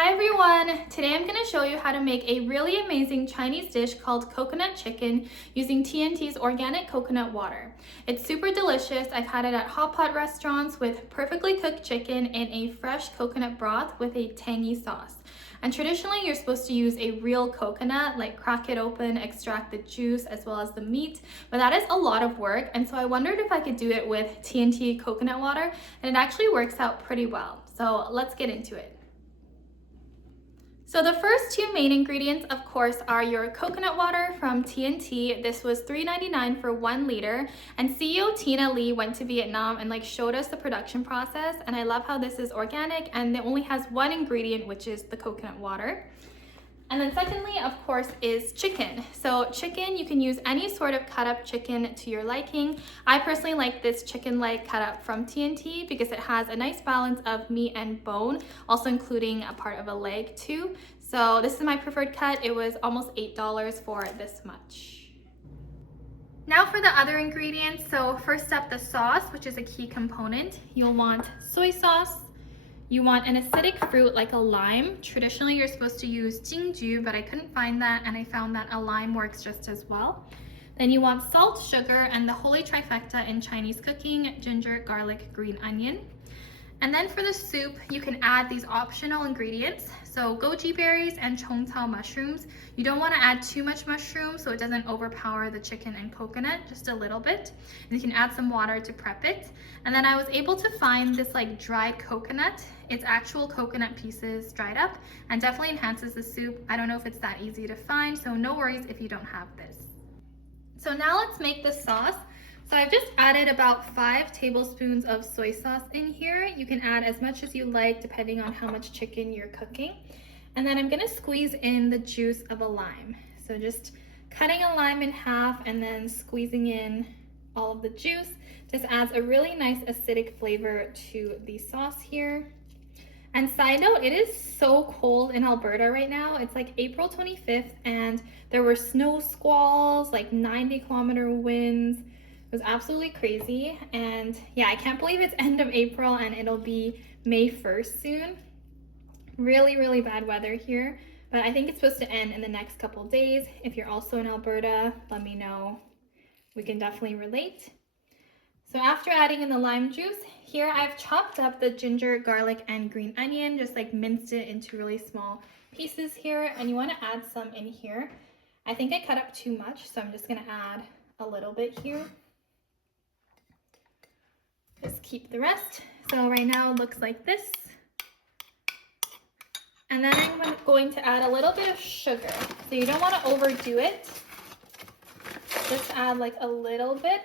Hi everyone! Today I'm going to show you how to make a really amazing Chinese dish called coconut chicken using T&T's organic coconut water. It's super delicious. I've had it at hot pot restaurants with perfectly cooked chicken in a fresh coconut broth with a tangy sauce. And traditionally you're supposed to use a real coconut, like crack it open, extract the juice as well as the meat, but that is a lot of work, and so I wondered if I could do it with T&T coconut water, and it actually works out pretty well. So let's get into it. So the first two main ingredients, of course, are your coconut water from T&T. This was $3.99 for 1 liter. And CEO Tina Lee went to Vietnam and showed us the production process. And I love how this is organic and it only has one ingredient, which is the coconut water. And then secondly, of course, is chicken. So chicken, you can use any sort of cut up chicken to your liking. I personally like this chicken leg cut up from T&T because it has a nice balance of meat and bone, also including a part of a leg too. So this is my preferred cut. It was almost $8 for this much. Now for the other ingredients. So first up, the sauce, which is a key component. You'll want soy sauce. You want an acidic fruit like a lime. Traditionally, you're supposed to use jingju, but I couldn't find that, and I found that a lime works just as well. Then you want salt, sugar, and the holy trifecta in Chinese cooking, ginger, garlic, green onion. And then for the soup, you can add these optional ingredients. So goji berries and Chongcao mushrooms. You don't want to add too much mushroom so it doesn't overpower the chicken and coconut, just a little bit. And you can add some water to prep it. And then I was able to find this dried coconut. It's actual coconut pieces dried up and definitely enhances the soup. I don't know if it's that easy to find, so no worries if you don't have this. So now let's make the sauce. So I've just added about 5 tablespoons of soy sauce in here. You can add as much as you like depending on how much chicken you're cooking. And then I'm gonna squeeze in the juice of a lime. So just cutting a lime in half and then squeezing in all of the juice. Just adds a really nice acidic flavor to the sauce here. And side note, it is so cold in Alberta right now. It's April 25th and there were snow squalls, 90-kilometer winds. It was absolutely crazy, and yeah, I can't believe it's end of April and it'll be May 1st soon. Really, really bad weather here, but I think it's supposed to end in the next couple days. If you're also in Alberta, let me know. We can definitely relate. So after adding in the lime juice, here I've chopped up the ginger, garlic, and green onion, just minced it into really small pieces here, and you want to add some in here. I think I cut up too much, so I'm just going to add a little bit here. Just keep the rest. So right now it looks like this. And then I'm going to add a little bit of sugar. So you don't want to overdo it. Just add a little bit.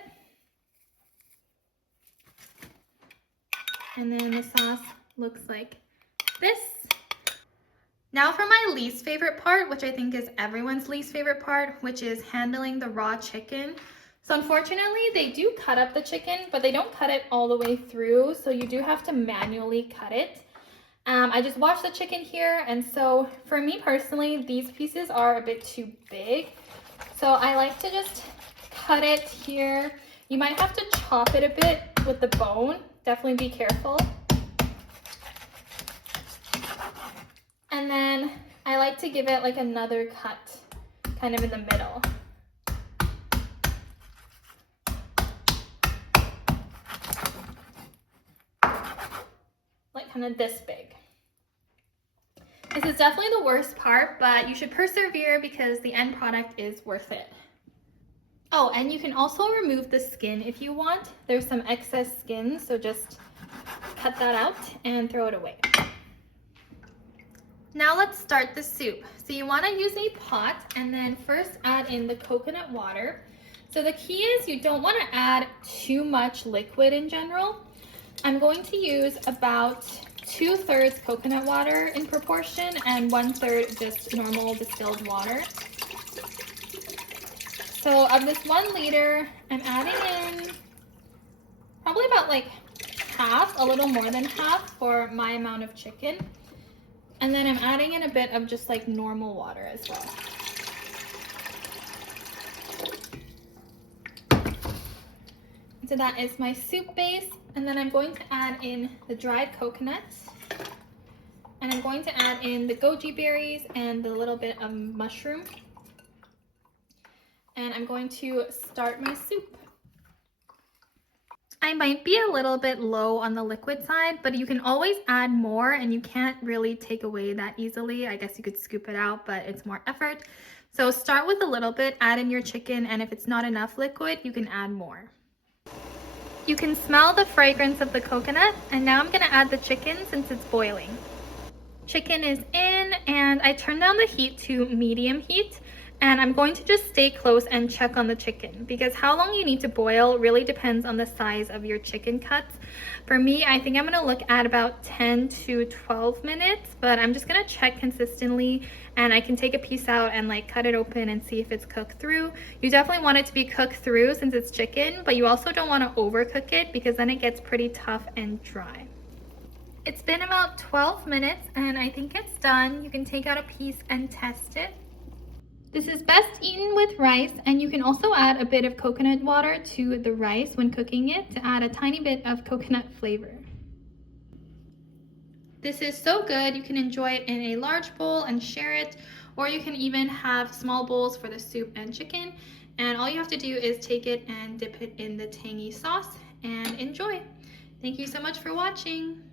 And then the sauce looks like this. Now for my least favorite part, which I think is everyone's least favorite part, which is handling the raw chicken. So unfortunately, they do cut up the chicken, but they don't cut it all the way through. So you do have to manually cut it. I just washed the chicken here. And so for me personally, these pieces are a bit too big. So I like to just cut it here. You might have to chop it a bit with the bone. Definitely be careful. And then I like to give it another cut kind of in the middle. Kind of this big. This is definitely the worst part, but you should persevere because the end product is worth it. Oh, and you can also remove the skin if you want. There's some excess skin, so just cut that out and throw it away. Now let's start the soup. So you want to use a pot and then first add in the coconut water. So the key is you don't want to add too much liquid in general. I'm going to use about 2/3 coconut water in proportion and 1/3 just normal distilled water. So of this 1 liter, I'm adding in probably about half, a little more than half for my amount of chicken. And then I'm adding in a bit of just normal water as well. So that is my soup base. And then I'm going to add in the dried coconuts. And I'm going to add in the goji berries and the little bit of mushroom. And I'm going to start my soup. I might be a little bit low on the liquid side, but you can always add more and you can't really take away that easily. I guess you could scoop it out, but it's more effort. So start with a little bit, add in your chicken, and if it's not enough liquid, you can add more. You can smell the fragrance of the coconut, and now I'm gonna add the chicken since it's boiling. Chicken is in, and I turned down the heat to medium heat. And I'm going to just stay close and check on the chicken because how long you need to boil really depends on the size of your chicken cuts. For me, I think I'm going to look at about 10 to 12 minutes, but I'm just going to check consistently and I can take a piece out and like cut it open and see if it's cooked through. You definitely want it to be cooked through since it's chicken, but you also don't want to overcook it because then it gets pretty tough and dry. It's been about 12 minutes and I think it's done. You can take out a piece and test it. This is best eaten with rice, and you can also add a bit of coconut water to the rice when cooking it to add a tiny bit of coconut flavor. This is so good, you can enjoy it in a large bowl and share it, or you can even have small bowls for the soup and chicken, and all you have to do is take it and dip it in the tangy sauce and enjoy. Thank you so much for watching.